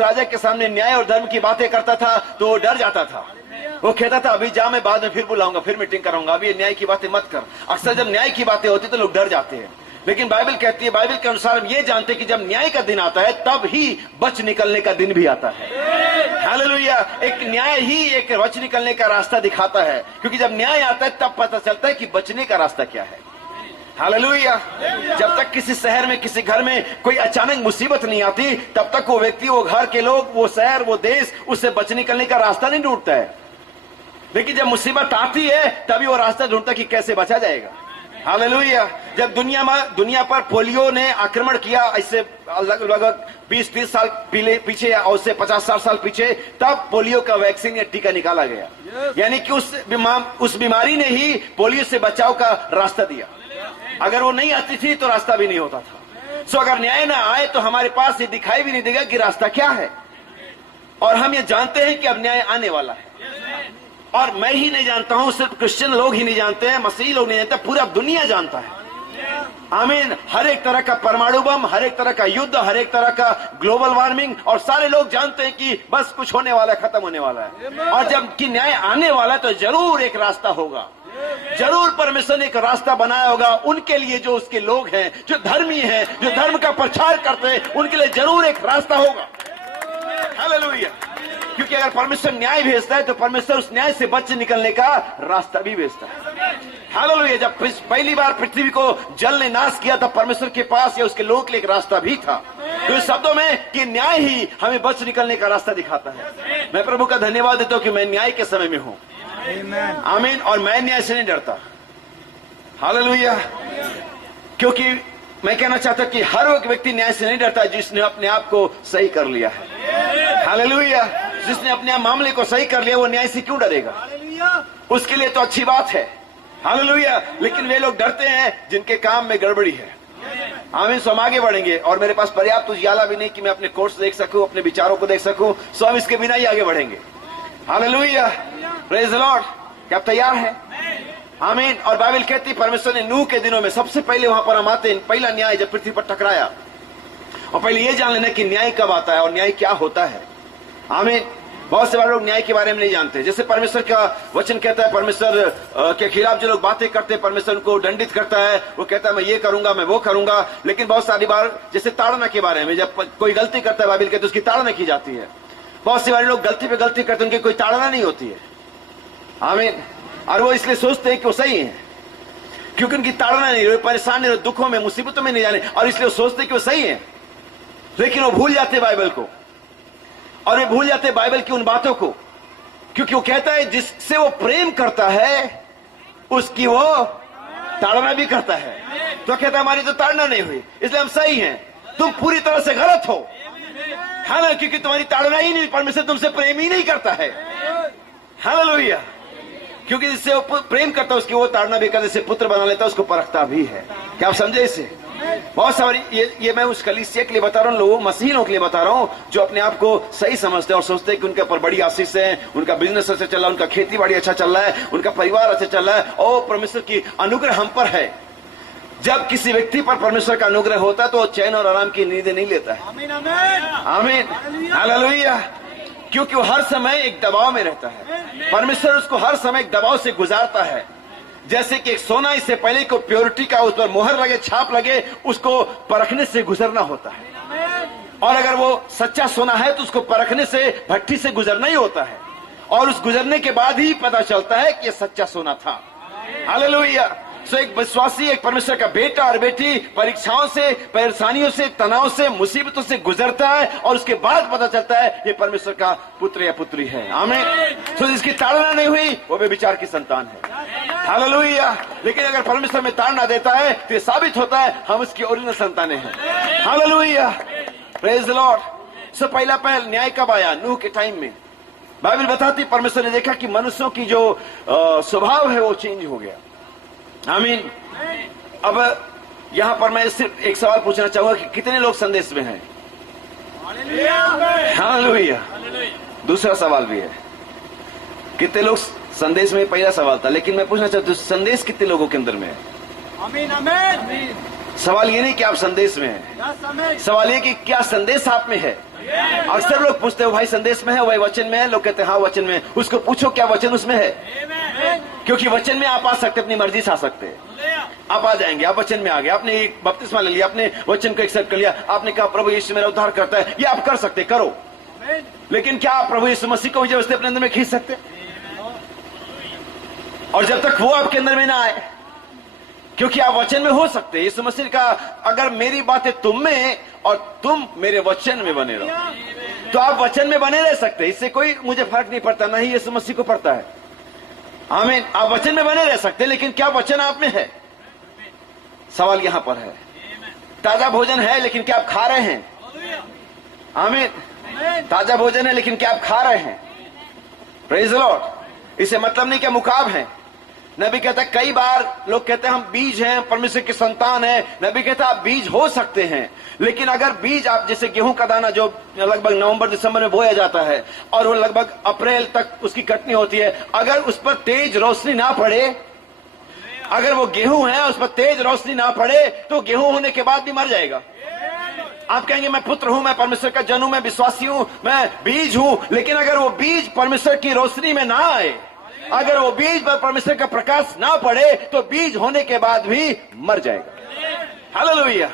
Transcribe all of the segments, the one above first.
उस राजा के सामने न्याय और धर्म की बातें करता था तो वो डर जाता था। वो कहता था अभी जा, मैं बाद में फिर बुलाऊंगा, फिर मीटिंग कराऊंगा, अभी न्याय की बातें मत कर। अक्सर जब न्याय की बातें होती तो लोग डर जाते हैं, लेकिन बाइबल कहती है, बाइबल के अनुसार हम ये जानते हैं कि जब न्याय का दिन आता है तब ही बच निकलने का दिन भी आता है। हालेलुया। एक न्याय ही एक बच निकलने का रास्ता दिखाता है, क्योंकि जब न्याय आता है तब पता चलता है कि बचने का रास्ता क्या है। हालेलुया। जब तक किसी शहर में, किसी घर में कोई अचानक मुसीबत नहीं आती, तब तक वो व्यक्ति, वो घर के लोग, वो शहर, वो देश उससे बच निकलने का रास्ता नहीं ढूंढता है। लेकिन जब मुसीबत आती है तभी वो रास्ता ढूंढता है कि कैसे बचा जाएगा। हालेलुया। जब दुनिया पर पोलियो ने आक्रमण किया, इससे लगभग 20-30 साल पीछे और उससे 50-60 साल पीछे, तब पोलियो का वैक्सीन या टीका निकाला गया। यानी कि उस बीमारी ने ही पोलियो से बचाव का रास्ता दिया। अगर वो नहीं आती थी तो रास्ता भी नहीं होता था। सो अगर न्याय ना आए तो हमारे पास ये दिखाई भी नहीं देगा कि रास्ता क्या है। और हम ये जानते हैं कि अब न्याय आने वाला है, और मैं ही नहीं जानता हूं, सिर्फ क्रिश्चियन लोग ही नहीं जानते हैं, मसीही लोग नहीं जानते, पूरा दुनिया जानता है। आमीन। हर एक तरह का परमाणु बम, हर एक तरह का युद्ध, हर एक तरह का ग्लोबल वार्मिंग, और सारे लोग जानते हैं कि बस कुछ होने वाला है, खत्म होने वाला है। और जब कि न्याय आने वाला है तो जरूर एक रास्ता होगा, जरूर परमेश्वर ने एक रास्ता बनाया होगा उनके लिए, जो उसके लोग हैं, जो धर्मी हैं, जो धर्म का प्रचार करते हैं, उनके लिए जरूर एक रास्ता होगा। हालेलुया। क्योंकि अगर परमेश्वर न्याय भेजता है तो परमेश्वर उस न्याय से बच निकलने का रास्ता भी भेजता है। हालेलुया। जब पहली बार पृथ्वी को जल ने नाश किया था, परमेश्वर के पास या उसके लोग के लिए एक रास्ता भी था। तो इस शब्दों में कि न्याय ही हमें बच निकलने का रास्ता दिखाता है। मैं प्रभु का धन्यवाद देता हूं कि मैं न्याय के समय में हूं। आमीन। और मैं न्याय से नहीं डरता। हालेलुया। क्योंकि मैं कहना चाहता हूं कि हर एक व्यक्ति न्याय से नहीं डरता जिसने अपने आप को सही कर लिया है। हालेलुया। जिसने अपने मामले को सही कर लिया वो न्याय से क्यों डरेगा? उसके लिए तो अच्छी बात है। हालेलुया। लेकिन वे लोग डरते हैं जिनके काम में गड़बड़ी है। आमीन। सो हम आगे बढ़ेंगे, और मेरे पास पर्याप्त उजियाला भी नहीं कि मैं अपने कोर्स देख सकूं, अपने विचारों को देख सकूं। सो हम इसके बिना ही आगे बढ़ेंगे। हालेलुया। Praise the Lord. क्या आप तैयार हैं? आमीन। और बाइबल कहती परमेश्वर ने नूह के दिनों में, सबसे पहले वहां पर हम आते हैं, पहला न्याय जब पृथ्वी पर टकराया। और पहले ये जान लेना कि न्याय कब आता है और न्याय क्या होता है। आमीन। बहुत से बार लोग न्याय के बारे में नहीं जानते। जैसे परमेश्वर का वचन कहता है, परमेश्वर के खिलाफ जो लोग बातें करते हैं, परमेश्वर उनको दंडित करता है। वो कहता है मैं ये करूंगा, मैं वो करूंगा। लेकिन बहुत सारी बार, जैसे ताड़ना के बारे में, जब कोई गलती करता है बाइबल कहते उसकी ताड़ना की जाती है। बहुत सी बार लोग गलती पे गलती करते हैं, उनकी कोई ताड़ना नहीं होती है। आमीन। और वो इसलिए सोचते हैं कि वो सही है, क्योंकि उनकी ताड़ना नहीं, परेशानी और दुखों में, मुसीबतों में नहीं जाने, और इसलिए वो सोचते हैं कि वो सही है। लेकिन वो भूल जाते बाइबल को, और वे भूल जाते बाइबल की उन बातों को, क्योंकि वो कहता है जिससे वो प्रेम करता है उसकी वो ताड़ना भी करता है। तो कहता है हमारी तो ताड़ना नहीं हुई इसलिए हम सही हैं, तुम पूरी तरह से गलत हो। है ना? क्योंकि तुम्हारी ताड़ना ही नहीं, परमेश्वर तुमसे प्रेम ही नहीं करता है। हालेलुया। क्योंकि जिससे वो प्रेम करता है उसकी वो ताड़ना भी करता है, जिससे पुत्र बना लेता है उसको परखता भी है। क्या आप समझे इसे? बहुत सारी ये मैं उस कलीसिया के लिए बता रहा हूँ, लोगों, मसीहियों के लिए बता रहा हूँ जो अपने आप को सही समझते हैं और सोचते हैं कि उनके ऊपर बड़ी आशीष है, उनका बिजनेस अच्छा चल रहा है, उनका खेती बाड़ी अच्छा चल रहा है, उनका परिवार अच्छा चल रहा है, और परमेश्वर की अनुग्रह हम पर है। जब किसी व्यक्ति पर परमेश्वर का अनुग्रह होता है तो वो चैन और आराम की नींद नहीं लेता है। आमीन। आमीन। हालेलुया। क्योंकि वो हर समय एक दबाव में रहता है। परमेश्वर उसको हर समय एक दबाव से गुजारता है। जैसे कि एक सोना, इससे पहले को प्योरिटी का उस पर मोहर लगे, छाप लगे, उसको परखने से गुजरना होता है। और अगर वो सच्चा सोना है तो उसको परखने से, भट्टी से गुजरना ही होता है, और उस गुजरने के बाद ही पता चलता है कि ये सच्चा सोना था। हालेलुया। सो एक विश्वासी, एक परमेश्वर का बेटा और बेटी परीक्षाओं से, परेशानियों से, तनाव से, मुसीबतों से गुजरता है, और उसके बाद पता चलता है ये परमेश्वर का पुत्र या पुत्री है। आमीन। तो जिसकी ताड़ना नहीं हुई वो बेविचार की संतान है। हालेलुया। लेकिन अगर परमेश्वर में ताड़ना देता है तो ये साबित होता है हम उसकी ओरिजिनल संतानें हैं। Hallelujah. Praise the Lord. So पहला पहल न्याय कब आया? नूह के टाइम में। बाइबल बताती परमेश्वर ने देखा कि मनुष्यों की जो स्वभाव है वो चेंज हो गया। आमीन। अब यहां पर मैं सिर्फ एक सवाल पूछना चाहूंगा कि कितने लोग संदेश में हैं? हालेलुया। दूसरा सवाल भी है, कितने लोग संदेश में? पहला सवाल था, लेकिन मैं पूछना चाहता हूं संदेश कितने लोगों के अंदर में है? आमीन। आमीन। सवाल ये नहीं कि आप संदेश में हैं, सवाल ये कि क्या संदेश आप में है। अक्सर लोग पूछते हैं भाई संदेश में है, वही वचन में है। लोग कहते हैं हाँ वचन में है। उसको पूछो क्या वचन उसमें है, क्योंकि वचन में आप आ सकते, अपनी मर्जी से आ सकते हैं। आप आ जाएंगे, आप वचन में आ गए, आपने एक बपतिस्मा ले लिया, आपने वचन को एक्सेप्ट कर लिया, आपने कहा प्रभु यीशु मेरा उद्धार करता है, ये आप कर सकते, करो। लेकिन क्या आप प्रभु यीशु मसीह को जबरदस्ती अपने अंदर में खींच सकते? और जब तक वो आपके अंदर में ना आए, क्योंकि आप वचन में हो सकते हैं। यीशु मसीह का अगर मेरी बातें तुम में और तुम मेरे वचन में बने रहो, तो आप वचन में बने रह सकते हैं। इससे कोई मुझे फर्क नहीं पड़ता, ना ही यीशु मसीह को पड़ता है। आमीन। आप वचन में बने रह सकते हैं, लेकिन क्या वचन आप में है? सवाल यहां पर है। ताजा भोजन है, लेकिन क्या आप खा रहे हैं? आमीन। ताजा भोजन है, लेकिन क्या आप खा रहे हैं? Praise the Lord. इसे मतलब नहीं क्या मुकाब है। नबी कहता है, कई बार लोग कहते हैं हम बीज हैं, परमेश्वर की संतान है। नबी कहता है आप बीज हो सकते हैं, लेकिन अगर बीज आप जैसे गेहूं का दाना जो लगभग नवंबर दिसंबर में बोया जाता है और वो लगभग अप्रैल तक उसकी कटनी होती है, अगर उस पर तेज रोशनी ना पड़े, अगर वो गेहूं है उस पर तेज रोशनी ना पड़े, तो गेहूं होने के बाद भी मर जाएगा। आप कहेंगे मैं पुत्र हूं, मैं परमेश्वर का जन हूं, मैं विश्वासी हूं, मैं बीज हूं, लेकिन अगर वो बीज परमेश्वर की रोशनी में ना आए, अगर वो बीज पर परमेश्वर का प्रकाश ना पड़े, तो बीज होने के बाद भी मर जाएगा। हालेलुया।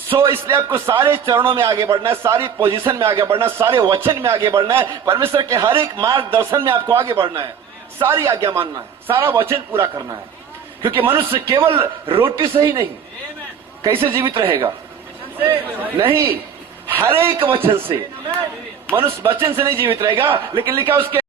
सो इसलिए आपको सारे चरणों में आगे बढ़ना है, सारी पोजीशन में आगे बढ़ना है, सारे वचन में आगे बढ़ना है, परमेश्वर के हर एक मार्गदर्शन में आपको आगे बढ़ना है, सारी आज्ञा मानना है, सारा वचन पूरा करना है। क्योंकि मनुष्य केवल रोटी से ही नहीं, कैसे जीवित रहेगा? नहीं, हर एक वचन से। मनुष्य वचन से नहीं जीवित रहेगा, लेकिन लिखा उसके